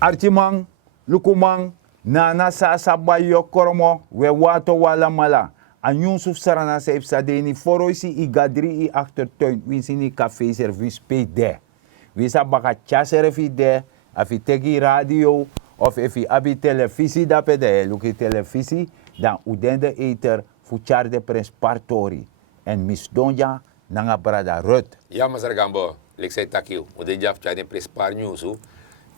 Archimang, Lukumang, Nana Sasa Bayo Koromo, we wato wala mala. En Yusuf Sarana se ifsa deni foroisi i gadri i achtertuin. Winsini café service PD. Wisa baka chasere fi de, afi tegi radio, of efi abi televisie da pede, luki televisie, dan udende eter fuchar de prins partori. En misdonja nanga brada Rut. Ja, maar Gambo, ik zei takio, de jaf chai de prins par nieuwsu.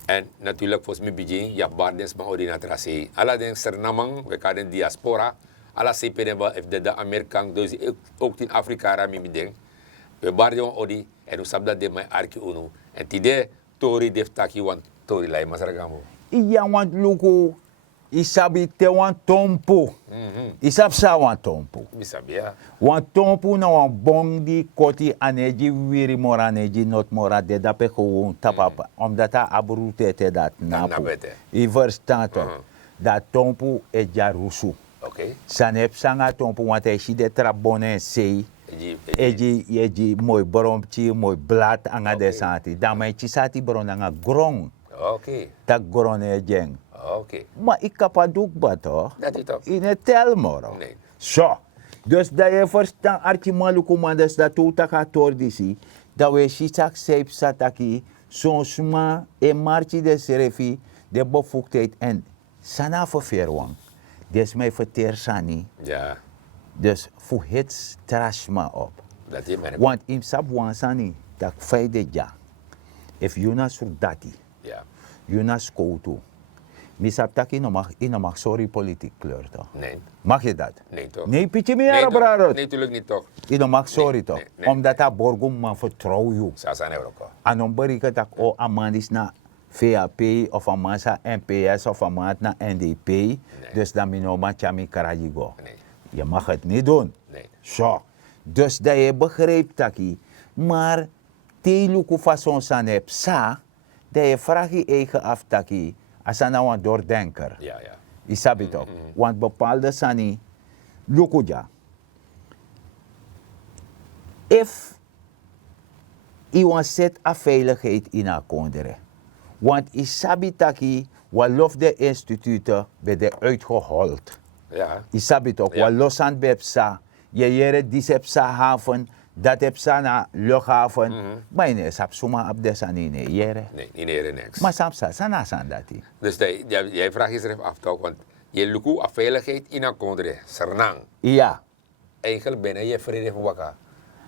En natuurlijk volgens mij begin, ja, bardens maar ordinatratie. Alla den sernamang, we kan diaspora. Alla CPD if de Amerikaan, dus ook in Afrika rami ding. We barden odi en we sabda de mijn arki unu. En tide tori def taki wan tori lai masaragamo. Iya want luku isabi te wan tompo. Isab sa wan tompo. Misabia. Wan tompo na wan bong di koti aneji wiri mora aneji not mora de dape gewoon tapapa. Omdat ta abrute te dat napo. I verstaat dat tompo e jarusu. Okay. Sanep sanga tompo want hij si de trabone sei. Eji mooi bromchi, mooi blad anga de santi. Dan mijn chisati bron anga grong. Okay. Tak gron e jeng. Okay. Maar ik kapaduk ba toch? Dat is toch? In het tel moro. Nee. Zo. Dus dat je verstaan archimalu commandas dat toetaka tordisi. Dat we shitak seip sataki. Sonsma e marchi de serefi. De bevoegdheid en sana verweerwang. Dus mij verteer sani. Ja. Dus voor het trashma op. Dat is mijn. Want in sabwan sani. Dat feide ja. If yuna surdati. Ja. Yuna skoutu. Misap taki no mag sorry politiek kleur toch? Nee. Mag je dat? Nee toch? Nee, pitje Nee, meer toch? brarot. Nee, natuurlijk niet toch? Je mag sorry toch? nee. Omdat dat borgum man vertrouw je. Sasa Europa. En dan berika dat o amandis na VAP of amasa NPS of amand na NDP. Nee. Dus dan minoma chami karajigo. Nee. Je mag het niet doen. Nee. Zo. Dus dat je begrijpt taki. Maar teluku fason sanep sa. Dat je vraagt je eigen af taki. Als je nou een doordenker. Ja, ja. Isabi toch? Want bepaalde sani, lukuja. If iemand zet a veiligheid in a kondere. Want isabi taki, walof de instituten werden uitgehold. Ja. Isabi toch? Ja. Walosan bepsa, je jere disepsa haven, dat hebsa na luchthaven. Maar je sap suma op de sani ne jere. Nee, niet eerder niks. Maar sapsa, sana san dati. Dus jij vraagt je er af toch, want je luku a veiligheid in een kondre, Sernang. Ja. Eigenlijk ben je vrede voor waka.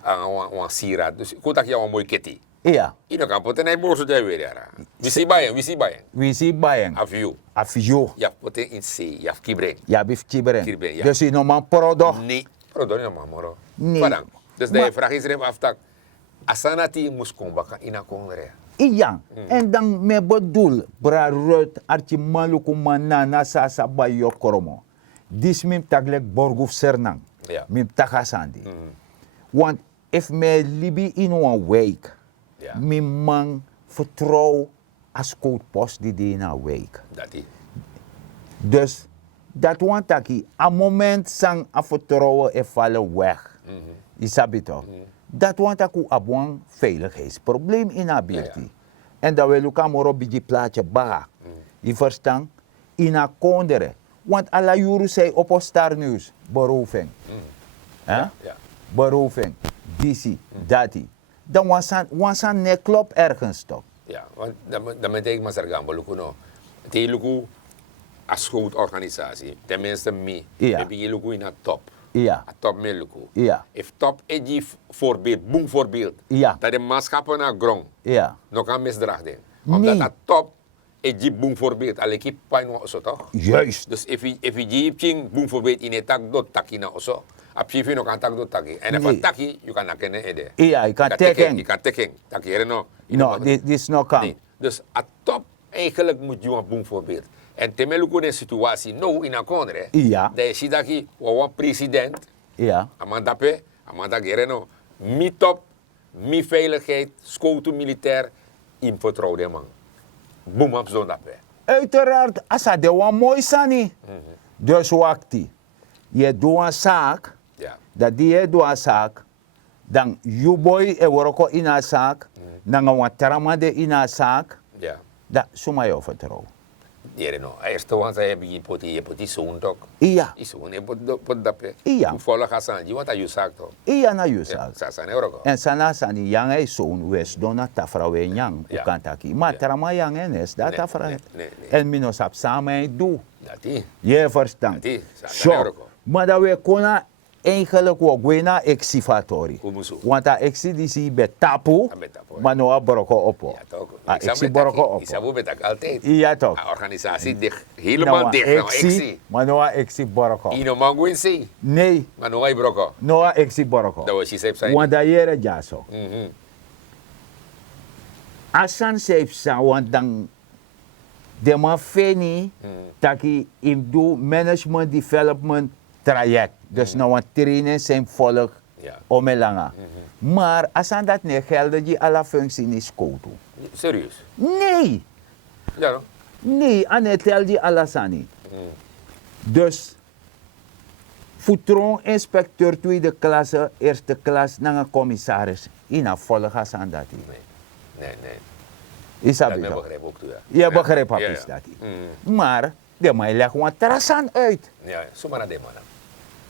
Aan sieraad. Dus ik dat je een mooi kitty. Ja. In de kamp, en hij boos jij weer daar. We zien bij je, we zien bij je. We zien bij je. Af you. Af you. Ja, wat in zee, ja, kibreng. Ja, bif kiberen. Kiberen, ja. Dus je nog maar prodo. Nee. Prodo niet maar moro. Nee. Padang. Dus de vraag is er af tak. Asanati moest komen in een kondre. Ja. En dan me bedoel, bra Rut, archi maluku manana sasa bayo koromo. Dis mim taglek borguf sernang. Ja. Mim takasandi. Want if me libi in een week, Ja. mim man vertrouw als koud post die in een week. Dat is. Dus dat want taki, a moment sang a vertrouwen e vallen weg. Isabi toch? Dat want aku abuang veiligheidsprobleem in a birti. Ja. En dat we luka moro biji plaatje baga. Je verstaan? In a kondere. Want alla juru zei op ons Star News, beroving. Ja. Beroving, disi, dati. Dan was een nek klop ergens toch? Ja, want dan ben ik maar zeggen, luku no. Het is luku als goed organisatie. Tenminste, me. Ja. Heb je luku in een top. Ja. A top me luku. Ja. If top is die voorbeeld, boom voorbeeld. Ja. Dat de maatschappij naar grond. Ja. Nog kan misdragen. Omdat dat top is die boom voorbeeld. Alle keer pijn zo toch? Juist. Dus if je die boom voorbeeld in het tak dot takina also. Op je nog kan tak dot taki. En if Nee. een taki, je kan nakennen ede. Ja, je kan teken. Je kan teken. Tak hier no. No, dit is nog kan. Nee. Dus a top eigenlijk moet je een boom voorbeeld. En temeluku de situatie nou in een kondre. Ja. Dat je ziet dat je een president. Ja. Amandape, amanda gereno. Mi top, mi veiligheid, scouten militair. In vertrouwde man. Boom op zo'n dape. Uiteraard, als dat de wan mooi sani. Dus wakti. Je doet een zaak. Ja. Dat die je doet een zaak. Dan je boy e woroko in een zaak. Dan gaan we teramade in een zaak. Ja. Dat suma je vertrouwen. Jere no, eerste wan sa je poti zoon toch? Iya, I zoon je pot dape. Iya. Follow Hassan, je wat je zag toch? iya na Ja, yusa. sa sa ne oroko. En sana sani yang ay zoon wes dona tafra we nyang Ja. ukantaki. Ma Ja. trama yang enes da Nee, tafra. nee, nee. En minosap sama do. Dati. Je verstand. Dati, sa So, oroko. maar dat we kona eigenlijk wel gwena exifatori. Umusu. Want a exi disi betapu, A betapu, maar no a boroko opo. Ja toch. A exi boroko opo. Isabu betak altijd. Iya toch. A organisatie dicht, helemaal dicht. Nou, exi. Maar no a exi boroko. Ino manguin si. Nee, Maar no ay broko. no a exi boroko. Dat was je zelf zijn. Want dat jere jaso. Mhm. Asan safe sa want dan de man feni taki im do management development traject. Dus nou een trainen zijn volk Ja. omelanga. Maar asan dat ne gelden die alle functie niet skoto. Serieus. Nee, Ja no. nee, ane tel die alasani. Dus Futron inspecteur tweede klasse, eerste klas, nanga commissaris. Ina volg asan dat. Nee. Nee, nee. Isabi Dat toch? begrijp ook toe. Je begrijpt Ja, papis ja. dat. Maar, de man legt gewoon terrasan uit. Ja, zomaar naar de man.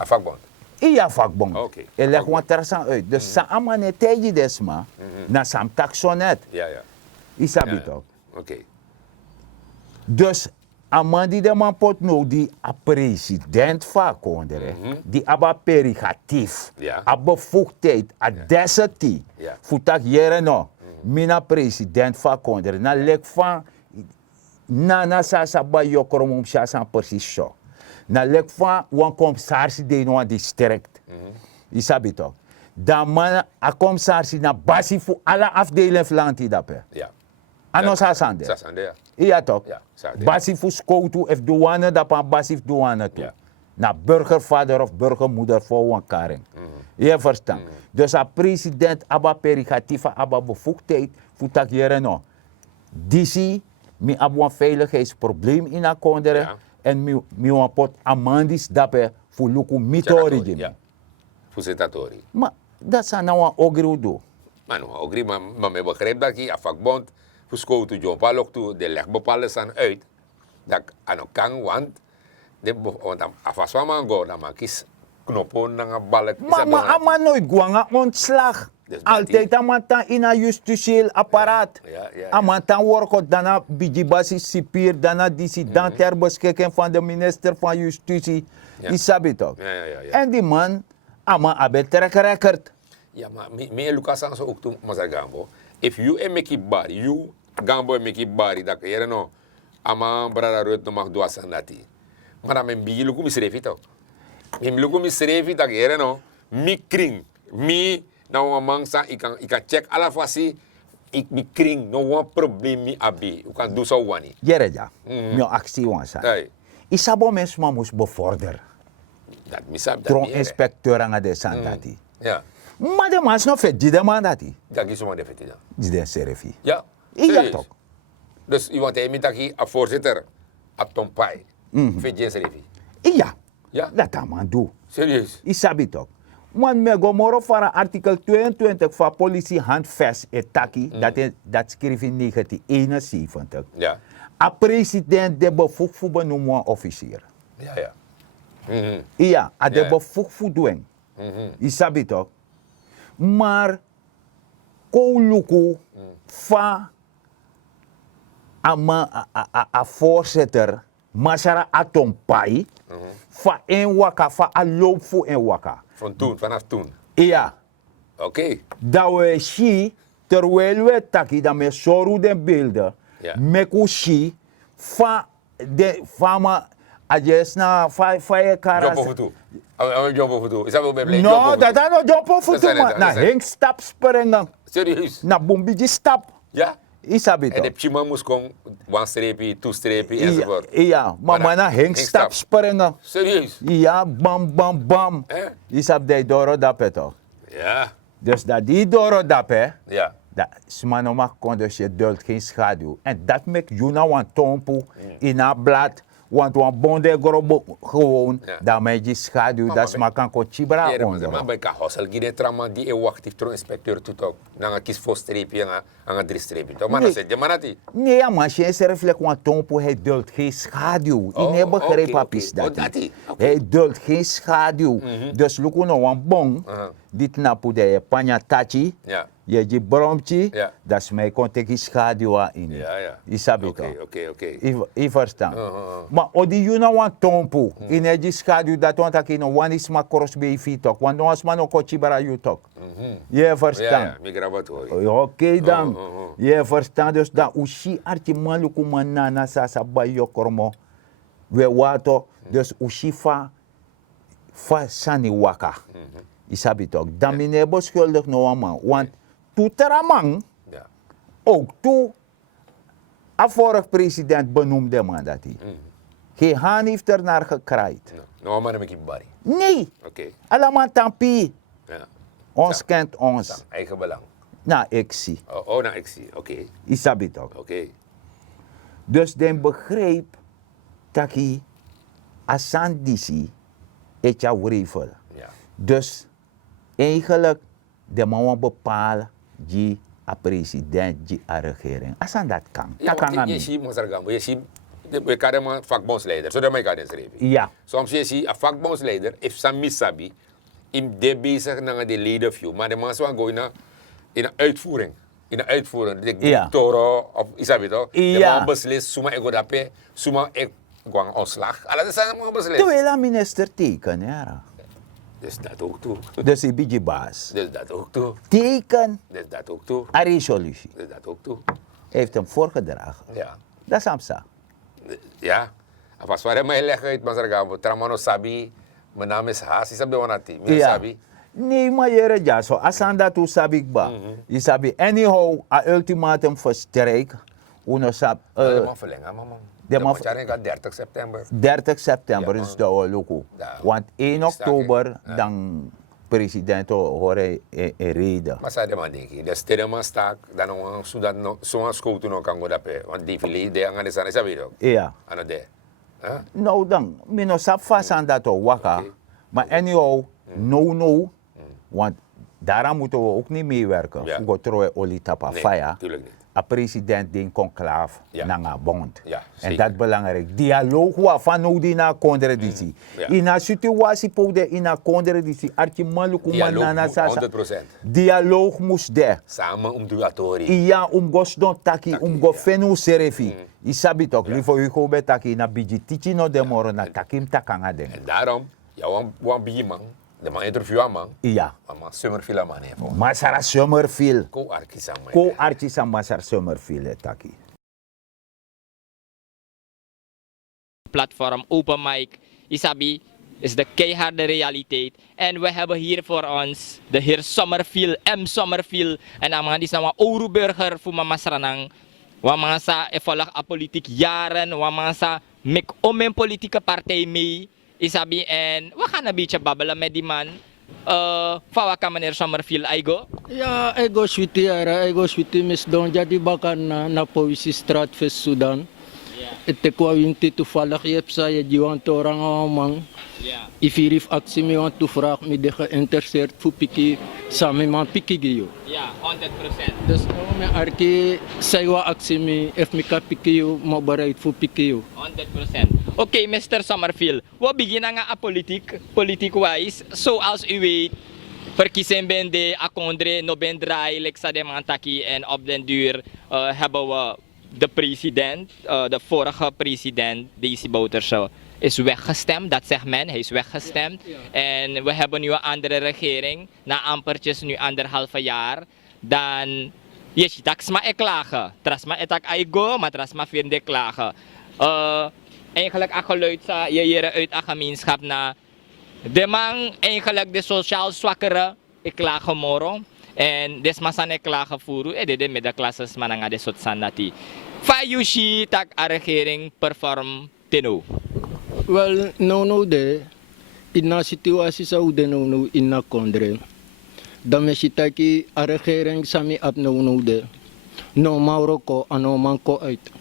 A vakbond. Iya vakbond. Oké, Je legt vakbond. gewoon terrasan uit. Dus sa amane teji desma, na sam taxonet. Ja, ja. Isabi Ja. toch? Oké. Dus aman die de man pot nou die a president van kondere, die aba perigatief, Ja. a bevoegdheid, a deseti, Ja. futak jere no, mina president van kondere, na lek van, na sa ba yokromum sa precies zo. Na lek van, wan commissaris de no district. Isabi toch? Dan man, a commissaris na basi fu alle afdelingen flanti dape. Ja. Ano sa sande? Sa sande, ja. Iya toch? Ja, zou Basif skoutu of douane dat pan basif douane toe. Ja. Na burgervader of burgermoeder voor een karing. Je verstaan. Dus a president aba perigatieve aba bevoegdheid voetak jere no. Disi mi abo een veiligheidsprobleem in a kondere Ja. en mi wan pot amandis dape voor luku mitori. Ja. Fusetatori. Maar dat zijn nou een ogru do. Maar no, ogri, maar me begrijp dat je a vakbond fusko tu John Palok tu de leg bepaalde san uit. Dat ano kan want want a faswa mango dat man kis knopon na balk. Maar ama nooit gwanga ontslag. Dus Altijd amata in een justitieel apparaat. Ja. Amata workot dana bijibasi sipier dana dissident ter beschikking van de minister van Justitie. Ja. Isabi toch? Ja. En die man, ama abe track record. Ja, maar me Lucas aan zo ook toe maar gambo. If you make it bari, you gambo make it bari dat je no ama brada roet no mag doa sanati. Maar dan men bi luku misrefi toch. Men luku misrefi dat je no mi kring, mi na wa mangsa ik kan check alla fasi ik mi kring no one probleem mi abi. U kan do so wani. Jereja, mio actie wansa. Hey, Isabo mesma mus bevorder. dat misap dat. Tron inspecteur aan de sandati. Ja. Maar de man is nog vet, die de man dati. Dat is zomaar definitie dan. Die de serefi. Ja. Ja serieus. toch? Dus iemand heeft met dat a voorzitter a tompai. Vind je serefi? Ja, Ja. dat kan man doen. Serieus? Isabi toch? Man me gomoro van artikel 22 van politie handvest etaki, dat schreef in 1971. Ja. A president de bevoegd voor benoemen officier. Ja. Mhm. Ja, a de Ja. bevoegd voor doen. Isabi toch? Maar kouluku van a voorzitter, Masara Atompai, van een waka, van a loop voor een waka. Vanaf toen. Ja. Oké. Dat we zie, terwijl we taki, dat we zoru de beelden, Ja. meku zie, van de fama, ajes na, van je karas. Jump over toe. Jump over toe. Is dat wel bij blij? No, dat is nog jump over Dat toe, zijn het, man. dat Na zijn- heng stap springen, Serieus? na bombiji stap. Ja? Isabi En de toch? pchima moest komen, one streepje, two streepje, enzovoort. Ja, maar na heng stap springen. Serieus? Ja, bam, bam, bam. Isab de doro dape toch? Ja. Dus dat die doro dape, Ja. dat smanoma kon dus je dult geen schaduw. En dat maakt you nou een tompo in een blad, Want wan bonde grobo gewoon, Ja. dan mij die schaduw, Maar dat is bij- maar kan ko chibra Ja, onder. maar bij Kahosel, die trama die e wacht heeft tro inspecteur tot ook. Dan een kies voor streepje en een drie streepje. Toch? Maar Nee. dan zit je maar dat die. Nee, ja, maar je zegt reflect wan tompo, hij dult geen schaduw. Oh, In hebben begrepen oké, papis oké. dat. Oh, dat die. Oké. Hij dult geen schaduw. Dus luko no wan bon, dit napu de panya tachi. Ja. Je die bromchi, Ja. dat is mij kon tegen schaduw in. Ja, ja. Je sabi Oké, toch? oké. I verstaan. Maar odi you know wan tompo, in die schaduw dat want ik no wan is ma cross bij fit toch. Want ons man ook chibara you talk. Je verstaan. Ja, mi gravatori. Oké dan. Je verstaan dus dat ushi arti maluku manana sasa bayo kormo. We wato dus ushi fa sani waka. Isabi toch. Dan meneer beschuldigd no een man. Want toeteraman Ja. ook toe een vorig president benoemde man dat hij. Geen haan heeft er naar gekraaid. No, maar dan ik bari. Nee. Oké. Allemaal tampi. Ja. Ons Ja. kent ons. Sa- Eigen belang. Nou, ik zie. Oh, nou, ik zie. Oké. Isabi toch. Oké. Dus den begreep dat hij asandisi het jou wrevel. Ja. Dus eigenlijk de man bepaalt die a president, die a regering. Asan dat kan. Ja, Dat kan want je niet. ziet, je ziet, we kunnen een vakbondsleider, zodat mij kan schrijven. Ja. Soms je ziet, een vakbondsleider, if some misabi, in de bezig naar de leden view, maar de mensen gaan gaan in een uitvoering. In een uitvoering. De Ja. toro of isabi toch? De Ja. man beslist, suma ego dape, suma ik gewoon ontslag. Alles zijn man beslist. Terwijl de minister teken, ja. Dus dat ook toe. Dus ik ben je baas. Dus dat ook toe. Teken Dus dat ook toe. a resolutie. Dus dat ook toe. Heeft hem voorgedragen. Ja. Dat is Amsa. Ja. Pas waar mij leggen uit, maar zeggen, tramano sabi, mijn naam is Haas, is dat de wanati, mijn Ja. sabi. Nee, maar je ja, zo. Asan dat u sabi ik ba. Je sabi, anyhow, a ultimatum verstrek. Uno sab, De man verlengen, man. de De man man gaat 30 september. 30 september Ja, is de oorlog. Ja. Want 1 Die staking, oktober ja. dan president horen reden. Maar zei de man denk ik, de stede man staak, dan nog zo'n schoot nog kan gaan dapen, want die verleden, de aan de zon is dat weer ook. Ja. Aan het de. Huh? Nou dan, mino sap vast aan dat waka. Oké. Maar anyhow, no. Want daaraan moeten we ook niet meewerken. Ja. Voor troe olitapa Nee, faya. tuurlijk niet. A president den conclave Ja. naar een bond. Ja, En zeker. dat is belangrijk. Dialoog wat van nou die na contradictie. Ja. In een situatie pode in een contradictie. Archie maluku Dialoog manana moet sasa. 100%. Dialoog moest de. Samen om de atori. Iya gos don taki go ja. fenu serefi. Isabi tok lifo yuko be taki na biji tichi no de moro na takim takanga den. En daarom, jouw wan bieman, de man interview aan man, Iya. maar Summerfield man heeft. Masara Summerfield. Ko arkisa man. Ko archi sa Masara Summerfield taki. Platform Open Mic, Isabi, is de keiharde realiteit. En we hebben hier voor ons de heer Sommerfield, M. Sommerfield. En dan is nou een Oruburger voor mama Sranang. Waar man sa volg a politiek jaren, waar man sa mek om een politieke partij mee. Isabi, en we gaan een beetje babbelen met die man. Van kan meneer Sommerfield aigo? Ja, ego switi mis don jadi baka na Poëzie Straatfest Sudan. Ete kwa winti toevallig je hebt zei je want orang man. Ja. Ifirif aksi me want vraag me de geïnteresseerd voor piki samen man piki giyo. Ja, 100%. Dus nou me arki say wa aksi me if me ka piki yo mo bereid voor piki yo. 100%. Oké, Mr. Sommerfield. We beginnen aan politiek-wise. Zoals u weet, verkiezingen ben de akondre, no ben draai, leksa de mantaki. En op den duur hebben we de president, de vorige president, Desi Bouterse, is weggestemd. Dat zegt men, hij is weggestemd. En we hebben nu een andere regering, na ampertjes nu 1,5 jaar. Dan, je ziet dat ik klagen. Trasma etak aigo, maar trasma vind ik klagen. Eigenlijk een geluid sa je hier uit een gemeenschap na de man eigenlijk de sociaal zwakkere ik klagen moro en desmasan ik klagen voeren en de middenklasses mananga de soort sanati. Fayushi tak a regering perform teno. Wel no de in na situatie sa de no in na kondre. Dan me sitaki a regering sami ap no de. No mauro ko ano man ko uit.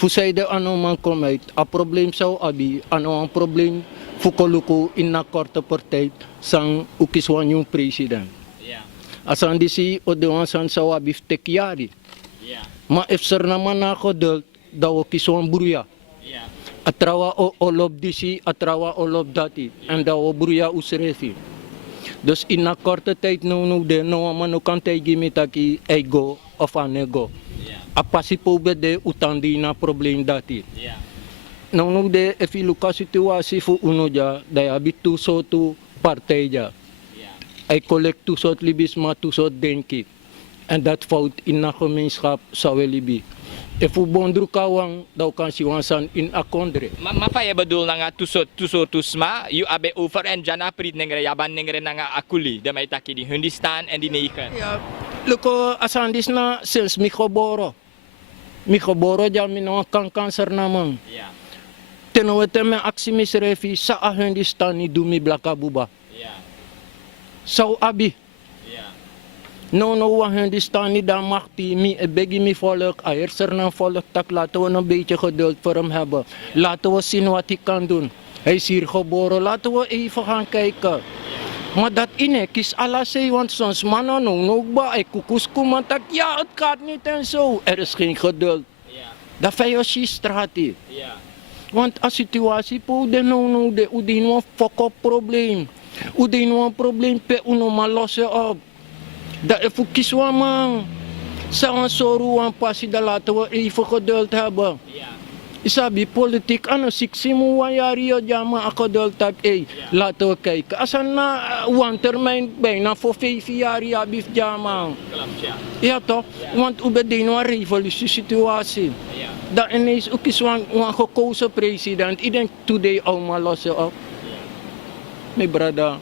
Fusayde ano man komait, a probleem sa abi, ano ang probleem fukoluko in na korte partij sang ukiswan yung president. Yeah. Asan di si odewan san sa wabi tekyari. Yeah. Ma efser naman ako daw kiswan buruya. Yeah. Atrawa o olob di si, atrawa olob dati, and daw buruya usrefi. Dus in na korte tijd no de no manu kantay gimitaki ego of anego. Yeah. Apa si pobe de utandi na probleem dati. Yeah. Nung de efiluka situasi fu uno ja, daya bitu so tu partay ja. Yeah. Ay collect tu sot libis ma tu sot denki. And that fout in na gemeenschap sa welibi. E fu bondru kawang daw kan siwansan in akondre. Mapaya bedoel na nga tusma, you abe over and jana prit nengre yaban nengre na nga akuli, de may taki di Hundistan and di neiken. Ja, luko asandis na since Mikoboro. Mikoboro ja minong kanser namang. Yeah. Tenowete me aksi misrefi sa Hundistan ni dumi blaka buba. Yeah. Sau abi. Yeah. No wa Hundistan ni da makti mi begi mi volk ayer ser na volk tak laten we een beetje geduld voor hem hebben. Laten we zien wat hij kan doen. Hij is hier geboren, laten we even gaan kijken. Maar dat inekis ala say want soms mannen nog ba ay kukus kumantak ja het gaat niet en zo. Er is geen geduld. Yeah. Dat fayoshi strati. Yeah. Want a situatie po de no de udin wa fuck up probleem. Udin wa probleem pe uno malose op. Da efu kiswa man. Sa ang soru ang pasi da laten we even geduld hebben. Yeah. Isabi politiek ano siksimu wayari o jama ako doltag laten we kijken. Asan na one termijn bijna voor 5 jaar abif jama. Klopt, ja. Ja toch? Want ubedin wa revolutie situatie. Yeah. Da ineens ook is een gekozen president. Ik denk today allemaal lossen op. Mijn brada.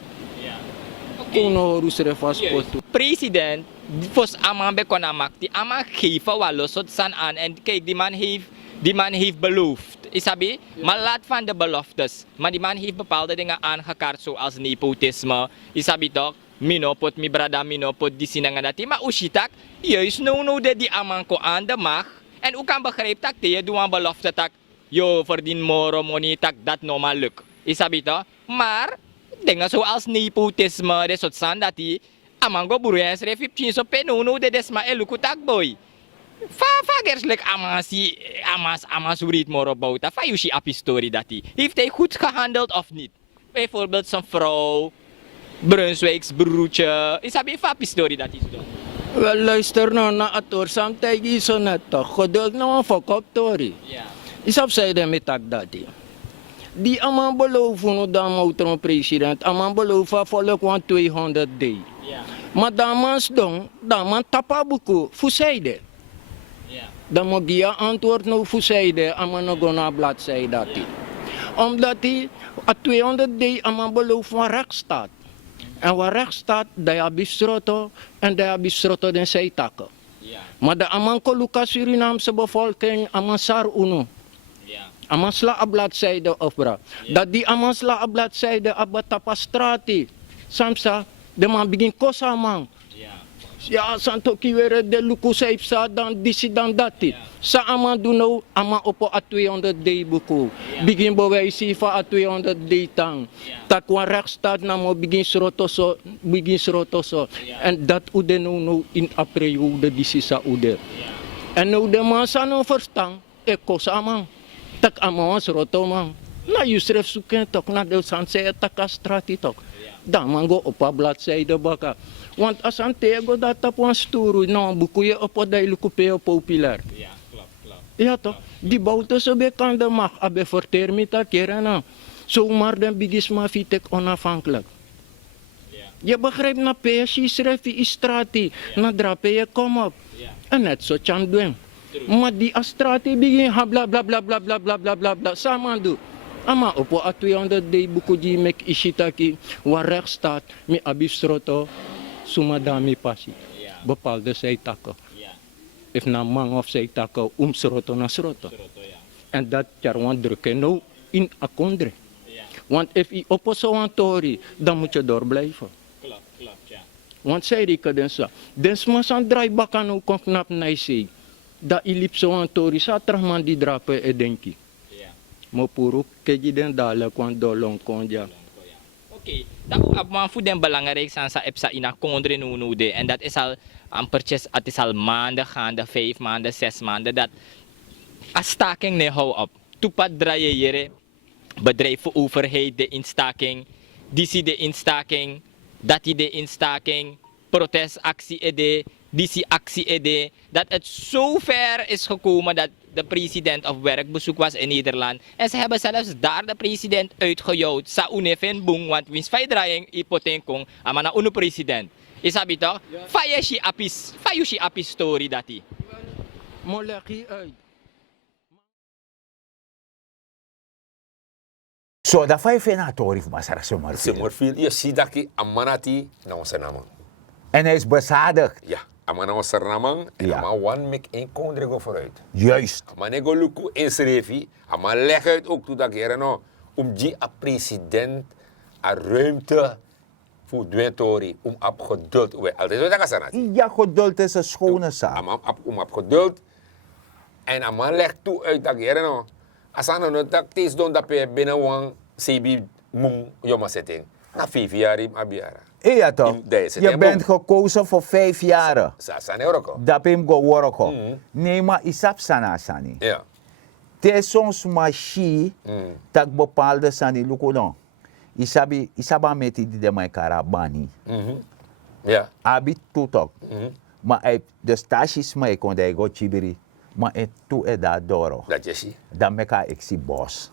Kuno rusere vast posto. President, fos amang bekonamak, die amang geven wat los san aan en kijk die man heeft beloofd. Isabi, maar laat van de beloftes. Maar die man heeft bepaalde dingen aangekaart zoals nepotisme. Isabi toch? Minopot mi brada minopot di sinanga dati. Maar ushitak, juist no de die amang ko aan de macht. En ook kan begrijp tak te doen een belofte tak. Yo verdien more money tak dat normaal lukt. Isabi toch? Maar dingen zoals nepotisme, de soort san dati. Amango buruyan sre 15 so penuno de desma elukutak boy. Fa gerslik amas rit moro bouta. Fa yushi api story dati. Heeft hij goed gehandeld of niet? Bijvoorbeeld zijn vrouw, Brunswijks broertje. Isabi fa api story dati zo. Wel luister nou na ator samtay giso na to. Geduld na fokop tori. Ja. Isap say de mitak dati. Die amang beloven no dan motor president. Amang beloven volk 200 day. Ja. Maar damans dong, daman tapabuku fusayde. Ja. Dan mo giya antwoord no fusayde ama no gona bladzij dati. Omdat die at 200 day ama beloof van rechtsstaat. En waar rechtsstaat, daar bisroto en daar bisroto den seitako. Ja. Maar de aman koluka Surinaamse bevolking aman sar uno. Ja. Aman sla a bladzijde of bra. Dat die aman sla a bladzijde abatapastrati. Samsa, de man begin kosa man. Ja. Ja, santo kiwere de luku saip sa dan disi dan dati. Sa ama duno, ama opo at 200 day buku. Bigin bawai sifa at 200 day tang. Takwa rechtsstaat na mo bigin srotoso. And that ude no in apreu de disi sa ude. En no de man sa no verstang, eko sa amang. Tak ama sroto man. Na yusref suken tok na de sanse etakastrati tok. Damango opa bladzijde baka. Want as Antego data po ang sturo, no, bukuya opo dahil lukupeo popular. Ja, klopt. Ja toch, die bouwte zo bekend de mag, abe vertermita kera na. Zomaar dan bigis ma fitek onafhankelijk. Je begrijpt na peesjes refi istrati, na drape je kom op. En net zo chan doen. Maar die astrati begin ha bla bla bla bla bla bla bla bla bla, sama do. Ama opo at 200 day buku di mek ishitaki, waar rechtsstaat, mi abisroto, sumadami pasi. Bepaalde seitako. If na mang of seitako, sroto na sroto. En dat charwan drukken no in akondre. Want if i opposo aan tori, dan moet je door blijven. Klopt, ja. Want zei ik den sa, des mas aan draai bakan o kon knap na isi. da ilipso ang tori sa traman di drape e denki. Yeah. Mo puro keji den dala kwan dolong konja. Okay, tako ab mga food den belangrijk zijn sa epsa ina kondre nunude en dat is al een purchase at is al maanden gaande, 5 maanden, 6 maanden dat a staking ne hou op. Toepad draaien jere bedrijf voor overheid de instaking, DC de instaking, dat de instaking, protestactie ede, DC actie ede, dat het zo ver is gekomen dat de president op werkbezoek was in Nederland. En ze hebben zelfs daar de president uitgejouwd. Sa unefen bung, want wins fay draaiing ipotenkong, ama na uno president. Isabi to? Fayo si apis story dati. Mo laki uit. So, da fai fenatori van Masara Summerfield. Summerfield, je ziet dat je amanati na onze namen. En hij is bezadigd. Ja, amana onze namen en Ja. ama one make een kondre go vooruit. Juist. Maar nego luku inschreven, maar leg uit ook toe dat je no die a president a ruimte voor dwentori op geduld. Altijd zo dat is dat. Ja, geduld is een schone zaak. Op geduld en ama leg toe uit dat je no. Asana no dat is don dat je binnen wan sebi mung joma setting. Na 5 jaar abiara. Ja toch? Deze Je tempo. bent gekozen voor 5 jaar. Sa sa neuroko. Dat hem go worken. Nee, maar isap sana sani. Ja. Te soms machi tak bepaalde sani luko no. Isaba meti di de mai karabani. Ja. Abi tutok. Maar hij de stages mij kon de go chibiri. Maar het toe e da doro. Dat je ziet. Dan meka exi boss.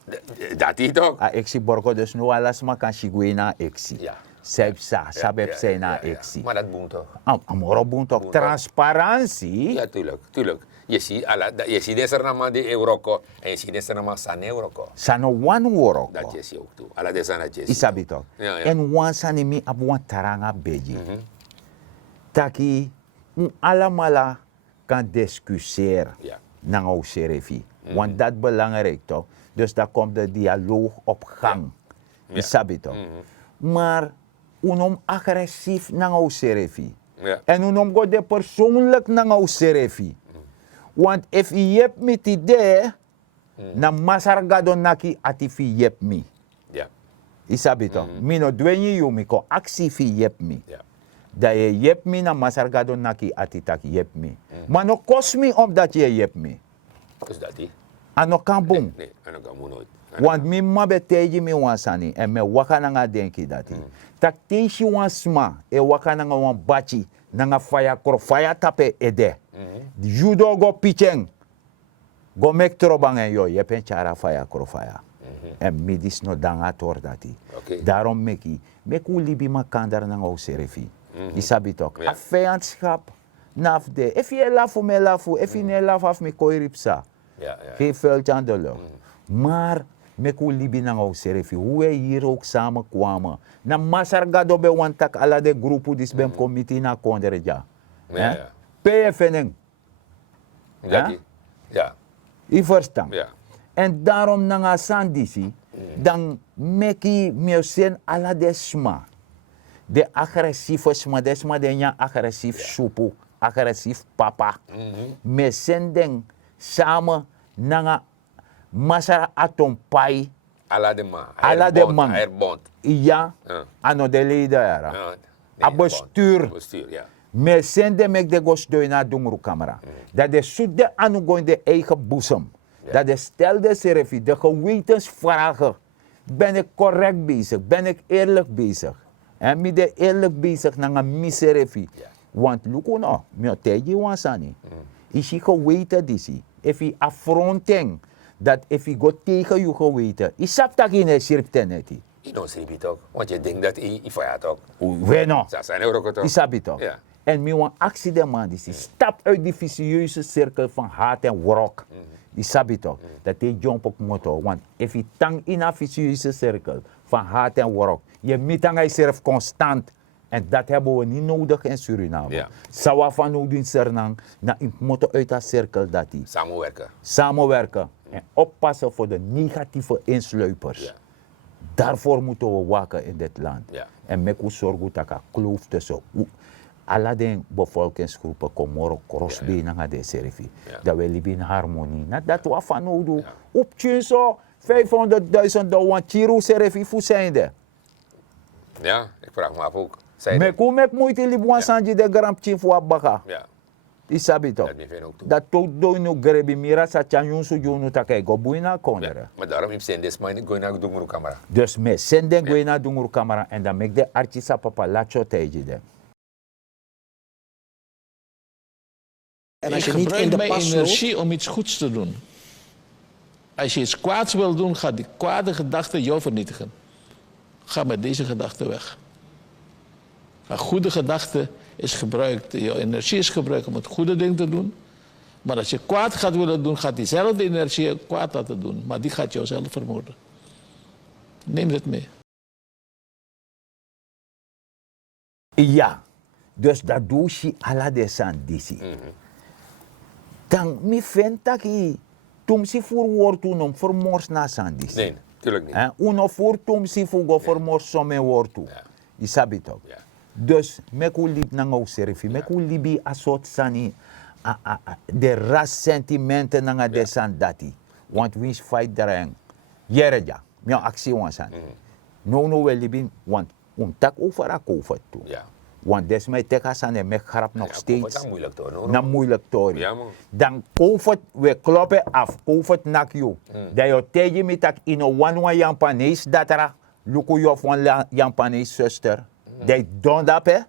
Dat is toch? A exi borgo dus nu alas ma kan shigwe na exi. Ja. Sebsa, sabep say na exi. Maar dat boont toch? Amoro buntok. Buntok. Transparantie. Ja, tuurlijk. Je ziet deze namen de euroko en je ziet deze namen san euroko. Sano one worok. Dat je ziet ook toe. Alla deze dat je ziet. Isabi toch? Ja. En wan sani mi abuan taranga beji. Taki alamala kan discussiëren. Ja. Nang o serefi. Want dat belangrijk toch? Dus daar komt de dialoog op gang. Ja. Isabi toch? Maar unom agressief nang o serefi. Ja. En unom go de persoonlijk nang o serefi. Want if je hebt me het idee, na masargado naki atifi yep me. Ja. Isabi toch? Mino dwenye yu mi ko actie fi yep me. Ja. Dat je yep me na masargado naki atitak yep me. Maar no kost me omdat je yep me. Dus dat die. Ano kan boom. Nee, en dan kan nooit. Want mi mabe teji mi wansani en me waka na nga denki dati. Tak teji wansma e waka na nga wan bachi na nga faya tape ede. Judo go picheng. Go mek trobang en yo yepen chara faya faya. En midis no danga tor dati. Oké. Daarom meku libi makandar na nga o serefi. Isabi tok. Ja. A vijandschap nafde. If je lafu me lafu, if je ne lafu af me koiripsa. Ja. Geen vuiltje aan de lucht. Maar meku libi na nga serefi. Hoe we hier ook samen kwamen. Na masargado be wantak ala de grupo dis bem committee na kondereja. Ja. PFNing. Dat die. Ja. I verstaan. Ja. En daarom na nga sandisi. Dan meki meusen ala de sma. De agressieve sma. De sma de nya agressief supu. Agressief papa. Me sendeng samen na nga masara atom pai. Alla de man. Alla de man. Herbond. Iya. Ja. Ano de leider. Ja. A bestuur. Bestuur, ja. Me sende mek de gosdoy na dungru camera. Dat de soede anu go in de eigen boezem. Dat de stelde serefi, de gewetensvragen. Ben ik correct bezig? Ben ik eerlijk bezig? En mi de eerlijk bezig na nga miserefi. Want luko no, mi teji wansani. Is je geweten disi. If je affronting, dat if je go tegen je geweten. Is sap tak in de sirpteneti. Je don't sleep toch? Want je denkt dat je vaya toch? We no. Dat zijn euroko toch? Isabi toch? Ja. En mi wan actie de man die stap uit die vicieuze cirkel van haat en wrok. Isabi toch? Dat hij jump op motor. Want if je tang in een vicieuze cirkel van haat en wrok, je mitang jezelf constant. En dat hebben we niet nodig in Suriname. Ja. Sawa van nodig Suriname, na in motor uit dat cirkel dat hij. Samenwerken. Samenwerken en oppassen voor de negatieve insluipers. Ja. Daarvoor moeten we waken in dit land. Ja. En met hoe zorgen dat er kloof tussen Alla den bevolkingsgroepen komoro crossbeen nga de serifi. Ja. Dat we leven in harmonie. Na dat we van nodig. Op zo 500.000 dollar chiru serifi fu zijnde. Ja, ik vraag me af ook. Zij Me kom ik moeite libuan sanji de gram chief wa baka. Ja, Isabi toch? dat vind ik ook toe. Dat tot do no grebi mira sa chanyun su junu takai go buina kondere. Ja, maar daarom heb ik des maar niet naar de camera. Dus me senden go na dunguru kamera en dan make de artista papa lacho teji de. En Ik als je niet in gebruik de mijn pas loopt, energie om iets goeds te doen. Als je iets kwaads wil doen, gaat die kwade gedachte jou vernietigen. Ga met deze gedachte weg. Een goede gedachte is gebruikt, jouw energie is gebruikt om het goede ding te doen. Maar als je kwaad gaat willen doen, gaat diezelfde energie je kwaad laten doen. Maar die gaat jou zelf vermoorden. Neem dit mee. Ja, dus dat doe je ala de sandisi. Dan mi vind dat je tumsi voor woord doen om vermoors na sandisi. Nee, tuurlijk niet. Uno voor tumsi voor go vermoors somme woord toe. Ja. Isabi toch? Ja. Dus meku lip na ngau serifi, meku libi asot sani de ras sentimenten na de sandati. Want we fight dereng. Jereja, mijn actie wansan. No we libin, want tak over a kofet toe. Ja. Want des mij tekasan en me grap nog Ja, steeds. dat is moeilijk toch? No? Na moeilijk tori. Ja, man. Dan kofet, we kloppen af, kofet nak you. Dat je tegen me tak in een one Japanees datara, luku je van Japanees zuster. Dat don dat hè?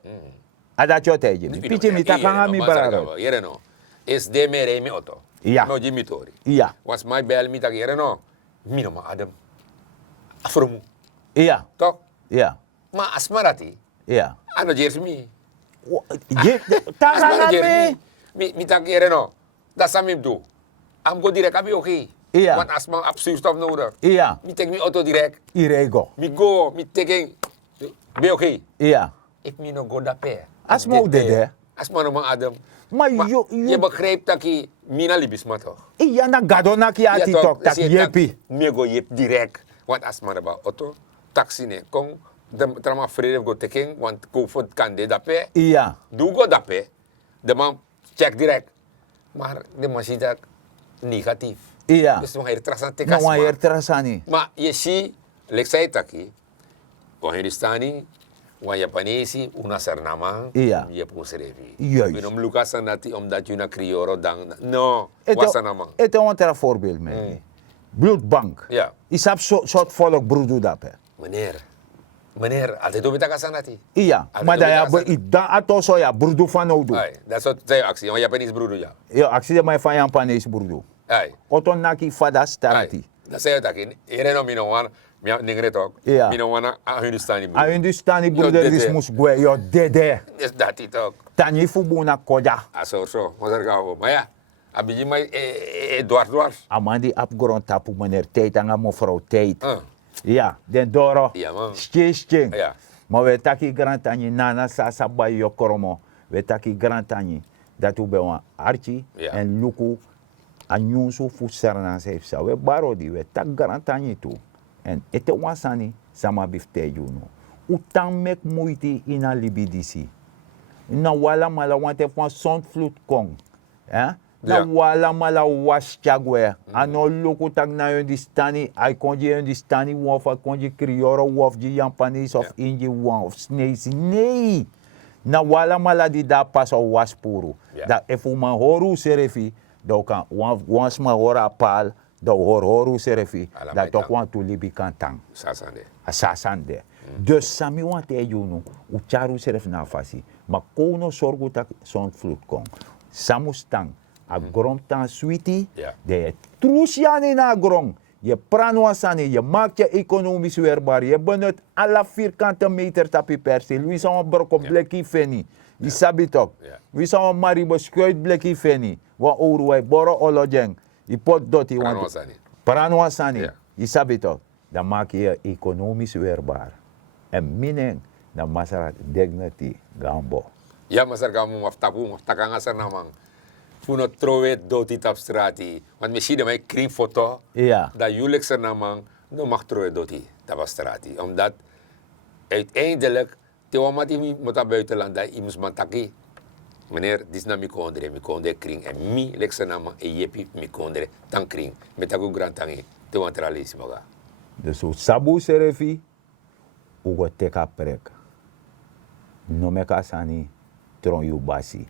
Dat je tegen me. Pietje me tak hanga mi bararo. Jere no. Is de mere mi auto. Ja. No Jimmy Tori. Ja, Was my bel mi tak jere no. Mi no ma adem. Afromu. ja, Toch? ja, Maar asmarati. ja. Ano jers mi. Je, tak hanga Asmara jers me. mi. Mi tak jere no. Dat samim do. Am go direct abi oké. Ja. Want asma ab zuurstof nodig. Ja, Mi tek mi auto direct. irego. Mi go, mi teken. Be oké. Ja. Ik mi no go dape. Asma hoe dit, hè? Asma no ma adem. Maar Maar je je, begrijpt dat je mina libisma toch? ja na gado na ki ati tok, tak yepi. Me go yep direct. Want als maar ba auto, taxi ne, kom, de trama vrede go teken, want kofot kan de dape. Ja, Doe go dape. De man check direct. Maar de man ziet dat negatief. ja. Dus nog hier trasan No tekas wa maar. yer trasani. Maar je ziet, lek zei taki, wan Hindustani, wan Japanese, una sernama, Ja. je posrevi. Juist. Binom Lucas anati, omdat je na krioro dang, no, wasanama. Het is een voorbeeld met Bloedbank. Ja. Isap soort volk broedu dat hè. Meneer, altijd doe je dat kasanati. Ja, Altijd maar doe dat je ja, dat kasanati. dan ato so ja broedu van nou doen. Ay, dat is wat zij actie, want Japanese broeder ja. Ja, actie de mij van Japanees broedu. Ay, Oton naki fada ay, starti. dat zei dat in. Hier no mino wan, mia ningre tok. Ja. Mino wana a Hindustani A broeder. Hindustani Yo, broeder dede. is mus gwe yo dede. Is dat die tok. Tani fubu na koja. Aso so, mozar gawo. Maar ja, abiji mai dwars. Amandi apgrond tapu meneer Tate anga mevrouw Tate. Ah. Ja, den doro. Ja, man. Sting. Ja. Maar we taki grantani nana sasa ba yo koromo. We taki grantani. Dat u bewa archi Ja. en luku anyunsu fu sarna sefsa. We baro di we tak grantani tu. En ete wasani sama bifte juno. Utang mek moeite ina libidisi. Na wala mala wante van zondvloed kong. Ja? Na Ja. wala mala was chagwe. Ano loko tag na yon di stani. Ay konji yon di stani wof. Ay konji krioro wof. Di Japanese of Ja. Inji wof. Sneezi. Nee. Na wala mala di da pas o was puro. Ja. Da efu man horu serefi. Da kan wans ma hora pal. Da horu serefi. Ala Da mai tok tang. wan tu libi kan tang. Sasande. Asasande. Dus sami want e juno, u charu seref na fasi. Ma kono sorgu tak son flut kong. Samu stang, a grom tan sweetie, Ja. de trusiani na grom. Je pranwasani, je maakt je economisch weerbaar. Je benut alle vierkante meter tapi persi. Wie zou een brok op blekkie feni? Die sabi toch? Ja. Wie zou een maribo skuit blekkie feni? Wa oru wij boro olojeng. Je pot doti. Pranwasani. Pranwasani. Ja. Je sabi toch? Dan maak je je economisch weerbaar. En mineng, dan masarat dignity gambo. Ja, masar kamu maftapu, maftakanga sa namang. Puno trowe doti tap strati. Want misschien dat mijn kringfoto, Ja. dat jullie sa namang, no mag trowe doti tap strati. Omdat uiteindelijk Te wamati mi mota buitenland daar imus mataki. Meneer, dit is na mi kondre kring. En mi lekse nama e yepi mi kondre tan kring. Metaku grantangi. Te wantralisi maga. Dus o sabu serefi, o go teka prek. No me kasani tron yu basi.